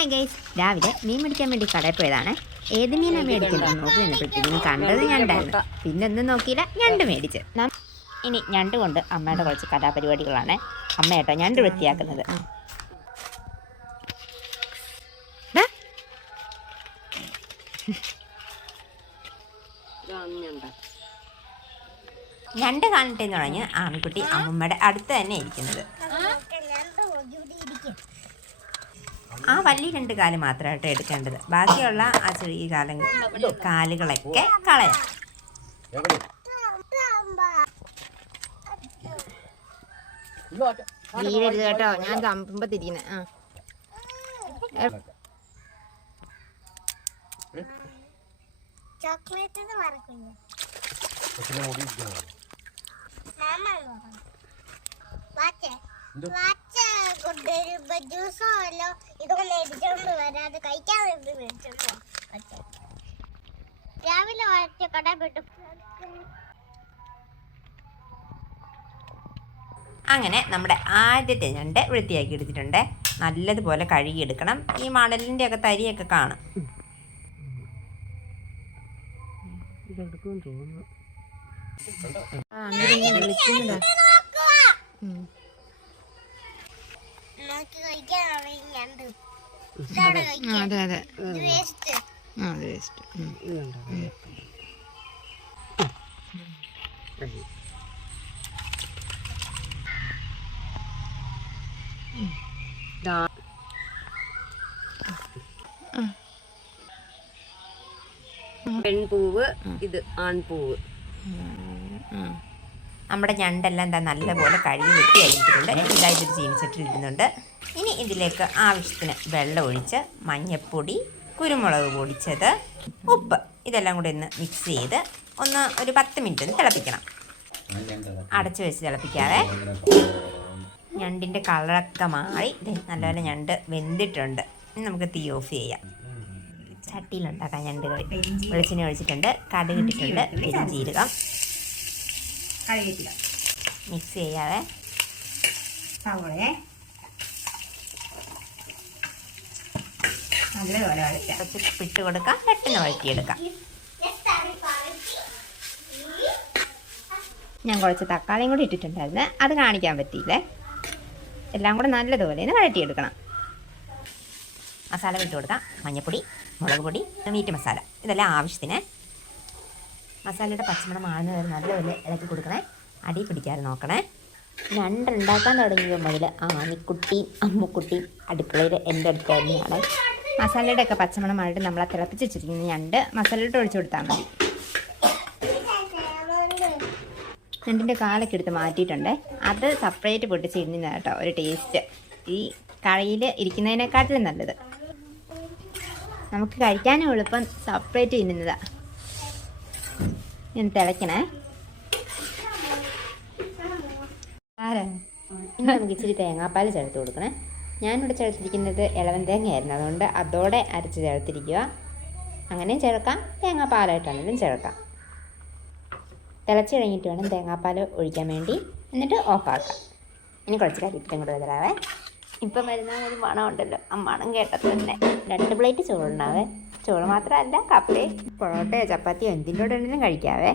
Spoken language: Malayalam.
ഹായ് ഗൈസ്, രാവിലെ മീൻ മേടിക്കാൻ വേണ്ടി കടയിൽ പോയതാണ്. ഏത് മീനാണ് മേടിക്കുന്നത് നോക്കി നിന്നപ്പോഴത്തേക്കും കണ്ടത് ഞണ്ടായിരുന്നു. പിന്നെ ഒന്നും നോക്കിയില്ല, ഞണ്ട് മേടിച്ച്. ഇനി ഞണ്ട് കൊണ്ട് അമ്മയുടെ കുറച്ച് കലാപരിപാടികളാണ്. അമ്മ കേട്ടോ ഞണ്ട് വൃത്തിയാക്കുന്നത്. ഞണ്ട് കാണട്ടെ എന്ന് പറഞ്ഞ് ആമിക്കുട്ടി അമ്മമ്മയുടെ അടുത്ത് തന്നെ ഇരിക്കുന്നത്. ആ വലിയ 2 കാല് മാത്രമായിട്ട് എടുക്കേണ്ടത്. ബാക്കിയുള്ള ആ ചെറിയ കാലുകളൊക്കെ കളയാം. വീഴരുത് കേട്ടോ, ഞാൻ തമ്പുമ്പോ തിരിയുന്നേ. രാവിലെ കടപ്പെട്ടു. അങ്ങനെ നമ്മുടെ ആദ്യത്തെ ഞണ്ട് വൃത്തിയാക്കി എടുത്തിട്ടുണ്ട്. നല്ലതുപോലെ കഴുകിയെടുക്കണം. ഈ മടലിൻ്റെ ഒക്കെ തരിയൊക്കെ കാണും. അതെ അതെ വേസ്റ്റ്. പെൺപൂവ്, ഇത് ആൺപൂവ്. നമ്മുടെ ഞണ്ടെല്ലാം എന്താ നല്ലപോലെ കഴുകി വെട്ടിയാക്കിയിട്ടുണ്ട്. ഇതായിട്ടൊരു ചീനിച്ചട്ടിലിടുന്നുണ്ട്. ഇനി ഇതിലേക്ക് ആവശ്യത്തിന് വെള്ളം ഒഴിച്ച് മഞ്ഞൾപ്പൊടി, കുരുമുളക് പൊടിച്ചത്, ഉപ്പ് ഇതെല്ലാം കൂടി ഒന്ന് മിക്സ് ചെയ്ത് ഒരു 10 മിനിറ്റ് ഒന്ന് തിളപ്പിക്കണം. അടച്ചു വെച്ച് തിളപ്പിക്കാതെ. ഞണ്ടിൻ്റെ കളറൊക്കെ മാറി നല്ലപോലെ ഞണ്ട് വെന്തിട്ടുണ്ട്. ഇനി നമുക്ക് തീ ഓഫ് ചെയ്യാം. ചട്ടിയിലുണ്ടാക്കാം ഞണ്ട് കറി. വെളിച്ചെണ്ണ ഒഴിച്ചിട്ടുണ്ട്, കടുക് ഇട്ടിട്ടുണ്ട്, പെരുംജീരകം മിക്സ് ചെയ്യാതെ നല്ലപോലെ ഇട്ട് കൊടുക്കാം. പെട്ടെന്ന് വഴറ്റിയെടുക്കാം. ഞാൻ കുറച്ച് തക്കാളിയും കൂടി ഇട്ടിട്ടുണ്ടായിരുന്നു, അത് കാണിക്കാൻ പറ്റിയില്ലേ. എല്ലാം കൂടെ നല്ലതുപോലെ ഒന്ന് വഴറ്റിയെടുക്കണം. മസാല ഇട്ട് കൊടുക്കാം. മഞ്ഞൾപ്പൊടി, മുളക് പൊടി, മീറ്റ് മസാല ഇതെല്ലാം ആവശ്യത്തിന്. മസാലയുടെ പച്ചമണം മാറുന്ന വരെ നല്ലപോലെ ഇളക്കി കൊടുക്കണേ. അടി പിടിക്കാതെ നോക്കണേ. ഞണ്ടുണ്ടാക്കാൻ തുടങ്ങിയപ്പോൾ മുതൽ ആമിക്കുട്ടിയും അമ്മുക്കുട്ടിയും അടുക്കളയിൽ എൻ്റെ അടുത്ത് തന്നെയാണ്. മസാലയുടെ ഒക്കെ പച്ചമണം മാറിയിട്ട് നമ്മൾ തിളപ്പിച്ച് വെച്ചിരിക്കുന്ന ഞണ്ട് മസാലയിട്ട് ഒഴിച്ചു കൊടുത്താൽ മതി. ഞണ്ടിൻ്റെ കാലൊക്കെ എടുത്ത് മാറ്റിയിട്ടുണ്ട്. അത് സെപ്പറേറ്റ് പൊട്ടിച്ചിരുന്ന കേട്ടോ ഒരു ടേസ്റ്റ്. ഈ കറിയിൽ ഇരിക്കുന്നതിനെക്കാട്ടിലും നല്ലത്. നമുക്ക് കഴിക്കാനും എളുപ്പം സെപ്പറേറ്റ് തിന്നുന്നതാണ്. ഞാൻ തിളയ്ക്കണേ. ഇനി നമുക്ക് ഇച്ചിരി തേങ്ങാപ്പാൽ ചേർത്ത് കൊടുക്കണേ. ഞാനിവിടെ ചേർത്തിരിക്കുന്നത് ഇളവൻ തേങ്ങയായിരുന്നു, അതുകൊണ്ട് അതോടെ അരച്ച് ചേർത്തിരിക്കുക. അങ്ങനെയും ചേർക്കാം, തേങ്ങാപ്പാലായിട്ടാണെങ്കിലും ചേർക്കാം. തിളച്ച് കഴിഞ്ഞിട്ട് വേണം തേങ്ങാപ്പാൽ ഒഴിക്കാൻ വേണ്ടി, എന്നിട്ട് ഓഫാക്കാം. ഇനി കുറച്ച് കരിപ്പിലും കൂടെ വരാവേ. ഇപ്പം വരുന്ന ഒരു മണം ഉണ്ടല്ലോ, ആ മണം കേട്ടത് തന്നെ 2 പ്ലേറ്റ് ചോറുണ്ടാവേ. ചോറ് മാത്രമല്ല, കപ്പയും പൊറോട്ടയോ ചപ്പാത്തിയോ എന്തിൻ്റെ കൂടെ ഉണ്ടെങ്കിലും കഴിക്കാവേ.